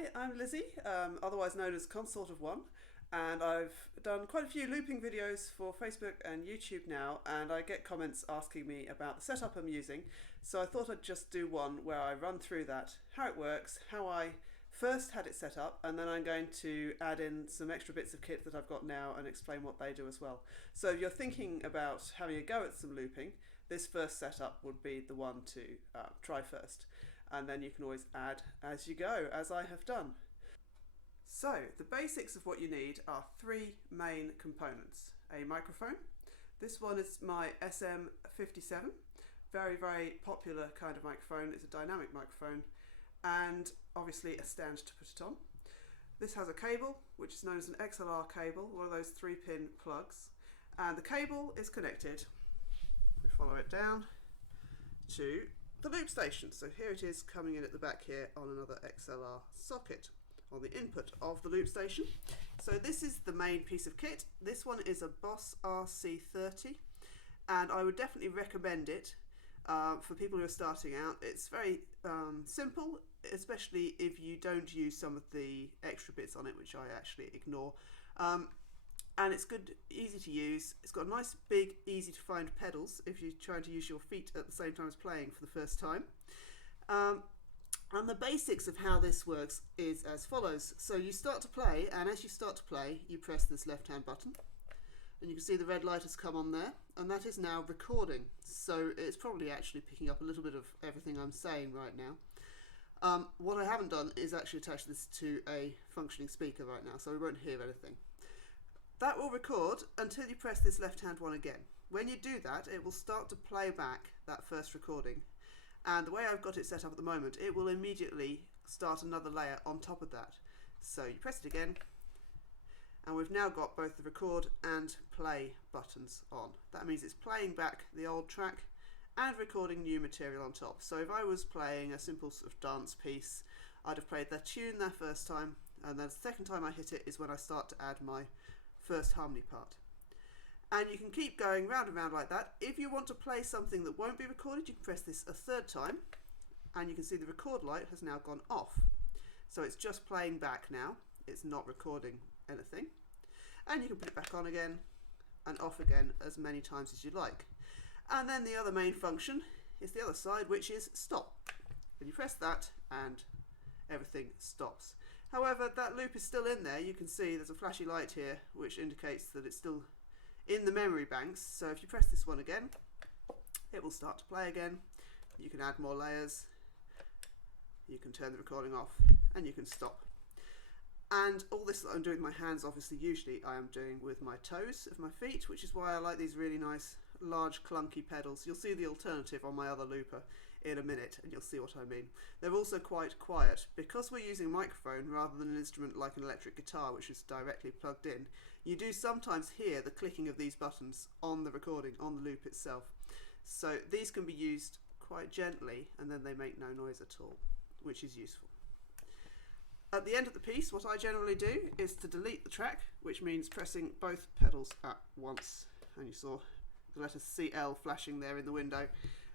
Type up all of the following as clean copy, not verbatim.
Hi, I'm Lizzie, otherwise known as Consort of One, and I've done quite a few looping videos for Facebook and YouTube now, and I get comments asking me about the setup I'm using, so I thought I'd just do one where I run through that, how it works, how I first had it set up, and then I'm going to add in some extra bits of kit that I've got now and explain what they do as well. So if you're thinking about having a go at some looping, this first setup would be the one to try first, and then you can always add as you go, as I have done. So the basics of what you need are three main components. A microphone. This one is my SM57, very popular kind of microphone. It's a dynamic microphone, and obviously a stand to put it on. This has a cable, which is known as an XLR cable, one of those 3-pin plugs, and the cable is connected, we follow it down, to the loop station. So here it is coming in at the back here on another XLR socket on the input of the loop station. So this is the main piece of kit. This one is a Boss RC30, and I would definitely recommend it for people who are starting out. It's very simple, especially if you don't use some of the extra bits on it, which I actually ignore. And it's good, easy to use. It's got nice, big, easy to find pedals if you're trying to use your feet at the same time as playing for the first time. And the basics of how this works is as follows. So you start to play, and as you start to play, you press this left-hand button. And you can see the red light has come on there, and that is now recording. So it's probably actually picking up a little bit of everything I'm saying right now. What I haven't done is actually attach this to a functioning speaker right now, so we won't hear anything. That will record until you press this left-hand one again. When you do that, it will start to play back that first recording. And the way I've got it set up at the moment, it will immediately start another layer on top of that. So you press it again, and we've now got both the record and play buttons on. That means it's playing back the old track and recording new material on top. So if I was playing a simple sort of dance piece, I'd have played the tune that first time, and then the second time I hit it is when I start to add my first harmony part. And you can keep going round and round like that. If you want to play something that won't be recorded, you can press this a third time, and you can see the record light has now gone off. So it's just playing back now, it's not recording anything. And you can put it back on again and off again as many times as you like. And then the other main function is the other side, which is stop. And you press that and everything stops. However, that loop is still in there. You can see there's a flashy light here which indicates that it's still in the memory banks. So if you press this one again, it will start to play again. You can add more layers, you can turn the recording off, and you can stop. And all this that I'm doing with my hands, obviously usually I am doing with my toes of my feet, which is why I like these really nice large clunky pedals. You'll see the alternative on my other looper in a minute, and you'll see what I mean. They're also quite quiet. Because we're using a microphone rather than an instrument like an electric guitar, which is directly plugged in, you do sometimes hear the clicking of these buttons on the recording, on the loop itself. So these can be used quite gently, and then they make no noise at all, which is useful. At the end of the piece, what I generally do is to delete the track, which means pressing both pedals at once. And you saw the letter CL flashing there in the window,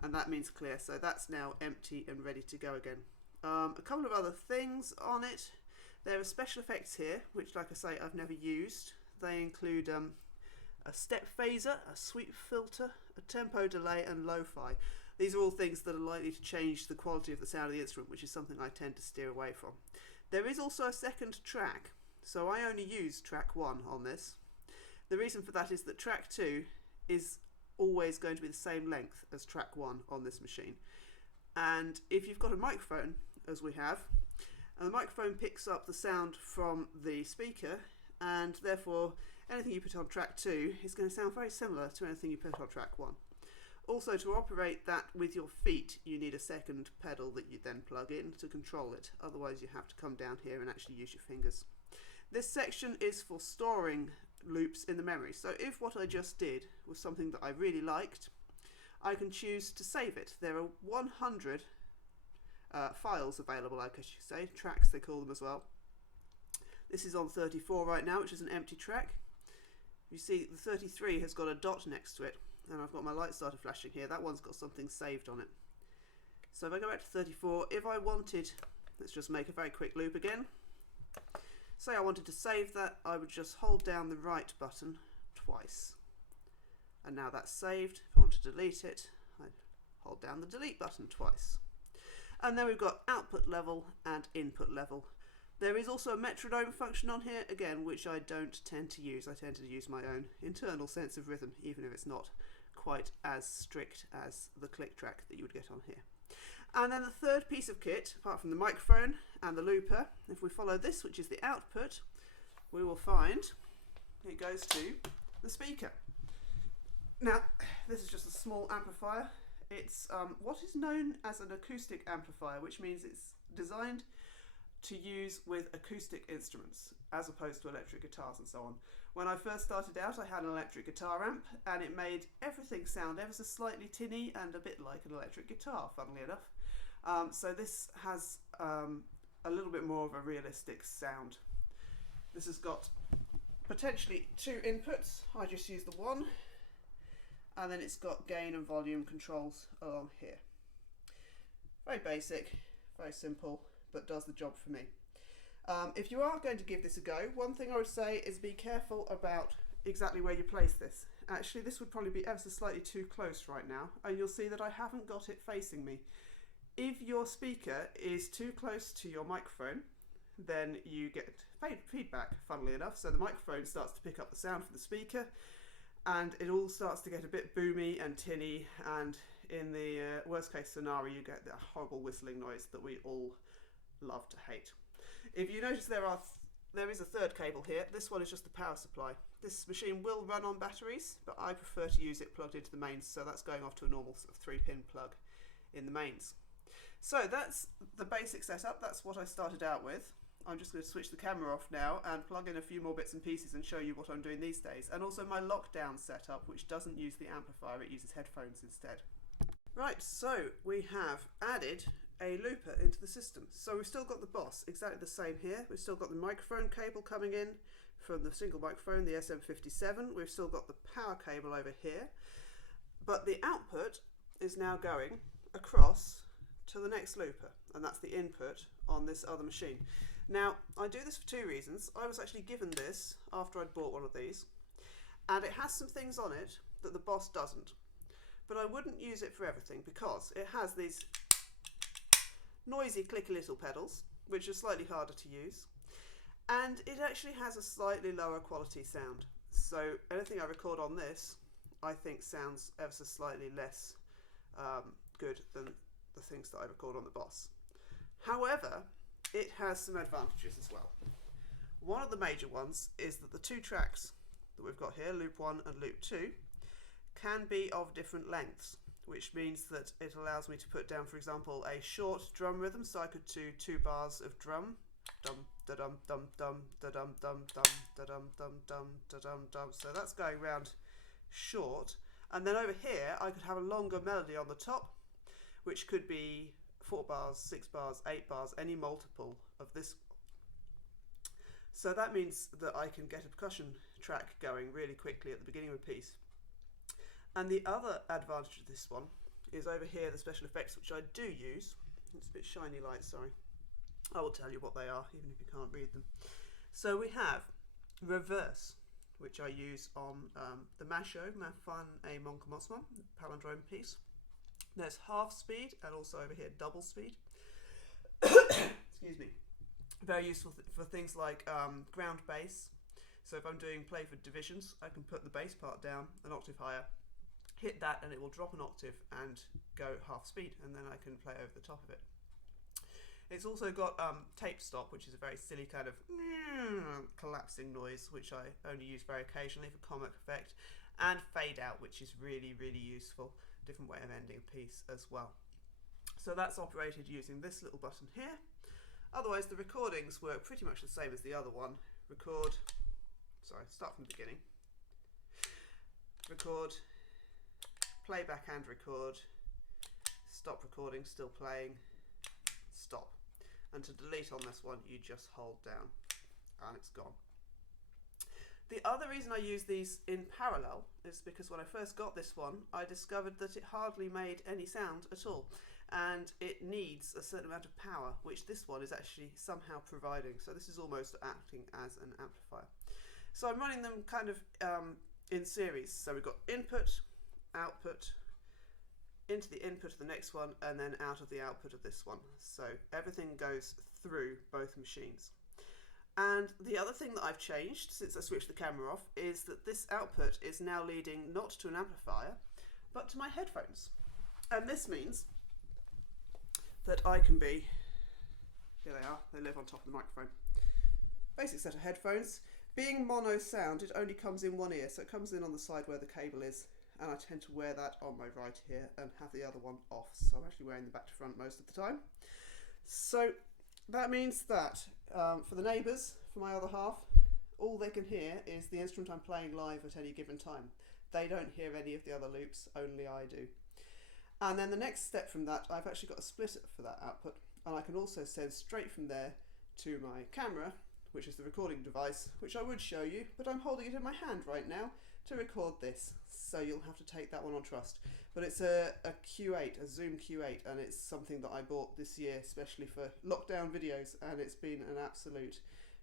and that means clear. So that's now empty and ready to go again. A couple of other things on it. There are special effects here, which, like I say, I've never used. They include a step phaser, a sweep filter, a tempo delay, and lo-fi. These are all things that are likely to change the quality of the sound of the instrument, which is something I tend to steer away from. There is also a second track, so I only use track 1 on this. The reason for that is that track 2 is always going to be the same length as track 1 on this machine. And if you've got a microphone, as we have, and the microphone picks up the sound from the speaker, and therefore anything you put on track 2 is going to sound very similar to anything you put on track 1. Also, to operate that with your feet, you need a second pedal that you then plug in to control it. Otherwise, you have to come down here and actually use your fingers. This section is for storing loops in the memory. So if what I just did was something that I really liked, I can choose to save it. There are 100 files available, I guess you say, tracks they call them as well. This is on 34 right now, which is an empty track. You see the 33 has got a dot next to it, and I've got my light starter flashing here. That one's got something saved on it. So if I go back to 34, if I wanted Let's just make a very quick loop again. Say I wanted to save that, I would just hold down the right button twice. And now that's saved. If I want to delete it, I hold down the delete button twice. And then we've got output level and input level. There is also a metronome function on here, again, which I don't tend to use. I tend to use my own internal sense of rhythm, even if it's not quite as strict as the click track that you would get on here. And then the third piece of kit, apart from the microphone and the looper, if we follow this, which is the output, we will find it goes to the speaker. Now, this is just a small amplifier. It's what is known as an acoustic amplifier, which means it's designed to use with acoustic instruments as opposed to electric guitars and so on. When I first started out, I had an electric guitar amp and it made everything sound ever so slightly tinny and a bit like an electric guitar, funnily enough. So this has a little bit more of a realistic sound. This has got potentially two inputs. I just use the one, and then it's got gain and volume controls along here. Very basic, very simple, but does the job for me. If you are going to give this a go, one thing I would say is be careful about exactly where you place this. Actually, this would probably be ever so slightly too close right now, and you'll see that I haven't got it facing me. If your speaker is too close to your microphone, then you get feedback, funnily enough. So the microphone starts to pick up the sound from the speaker, and it all starts to get a bit boomy and tinny, and in the worst case scenario, you get that horrible whistling noise that we all love to hate. If you notice there is a third cable here. This one is just the power supply. This machine will run on batteries, but I prefer to use it plugged into the mains, so that's going off to a normal sort of 3-pin plug in the mains. So that's the basic setup. That's what I started out with. I'm just going to switch the camera off now and plug in a few more bits and pieces and show you what I'm doing these days. And also my lockdown setup, which doesn't use the amplifier, it uses headphones instead. Right, so we have added a looper into the system. So we've still got the Boss, exactly the same here. We've still got the microphone cable coming in from the single microphone, the SM57. We've still got the power cable over here. But the output is now going across to the next looper, and that's the input on this other machine. Now, I do this for two reasons. I was actually given this after I'd bought one of these, and it has some things on it that the Boss doesn't. But I wouldn't use it for everything because it has these noisy clicky little pedals, which are slightly harder to use, and it actually has a slightly lower quality sound. So anything I record on this, I think sounds ever so slightly less good than the things that I record on the Boss. However, it has some advantages as well. One of the major ones is that the two tracks that we've got here, loop 1 and loop 2, can be of different lengths, which means that it allows me to put down, for example, a short drum rhythm, so I could do 2 bars of drum, dum da dum dum dum da dum dum dum da dum dum dum da dum dum. So that's going round short, and then over here I could have a longer melody on the top, which could be 4 bars, 6 bars, 8 bars, any multiple of this. So that means that I can get a percussion track going really quickly at the beginning of a piece. And the other advantage of this one is over here, the special effects, which I do use. It's a bit shiny light, sorry. I will tell you what they are, even if you can't read them. So we have reverse, which I use on the Masho, Ma Fan et Mon Commencement, palindrome piece. There's half speed, and also over here double speed. Excuse me. Very useful for things like ground bass. So if I'm doing play for divisions, I can put the bass part down an octave higher, hit that, and it will drop an octave and go half speed, and then I can play over the top of it. It's also got tape stop, which is a very silly kind of collapsing noise, which I only use very occasionally for comic effect, and fade out, which is really, really useful. Different way of ending a piece as well. So that's operated using this little button here. Otherwise, the recordings work pretty much the same as the other one. Start from the beginning. Record, playback and record, stop recording, still playing, stop. And to delete on this one, you just hold down and it's gone. The other reason I use these in parallel is because when I first got this one, I discovered that it hardly made any sound at all. and it needs a certain amount of power, which this one is actually somehow providing. So this is almost acting as an amplifier. So I'm running them kind of in series. So we've got input, output, into the input of the next one, and then out of the output of this one. So everything goes through both machines. And the other thing that I've changed since I switched the camera off is that this output is now leading not to an amplifier, but to my headphones. And this means that I can be, here they are, they live on top of the microphone. Basic set of headphones. Being mono sound, it only comes in one ear, so it comes in on the side where the cable is, and I tend to wear that on my right ear and have the other one off, so I'm actually wearing them back to front most of the time. So that means that for the neighbours, for my other half, all they can hear is the instrument I'm playing live at any given time. They don't hear any of the other loops, only I do. And then the next step from that, I've actually got a splitter for that output, and I can also send straight from there to my camera, which is the recording device, which I would show you, but I'm holding it in my hand right now to record this, so you'll have to take that one on trust. But it's a Q8, a Zoom Q8, and it's something that I bought this year especially for lockdown videos, and it's been an absolute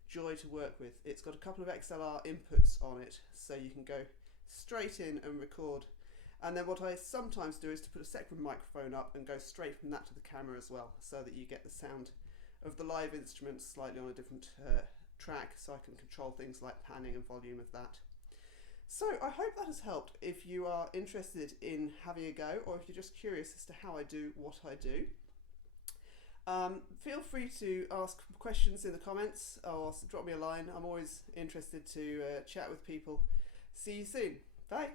joy to work with. It's got a couple of XLR inputs on it, so you can go straight in and record. And then what I sometimes do is to put a separate microphone up and go straight from that to the camera as well, so that you get the sound of the live instrument slightly on a different track, so I can control things like panning and volume of that. So I hope that has helped if you are interested in having a go, or if you're just curious as to how I do what I do. Feel free to ask questions in the comments or drop me a line. I'm always interested to chat with people. See you soon. Bye.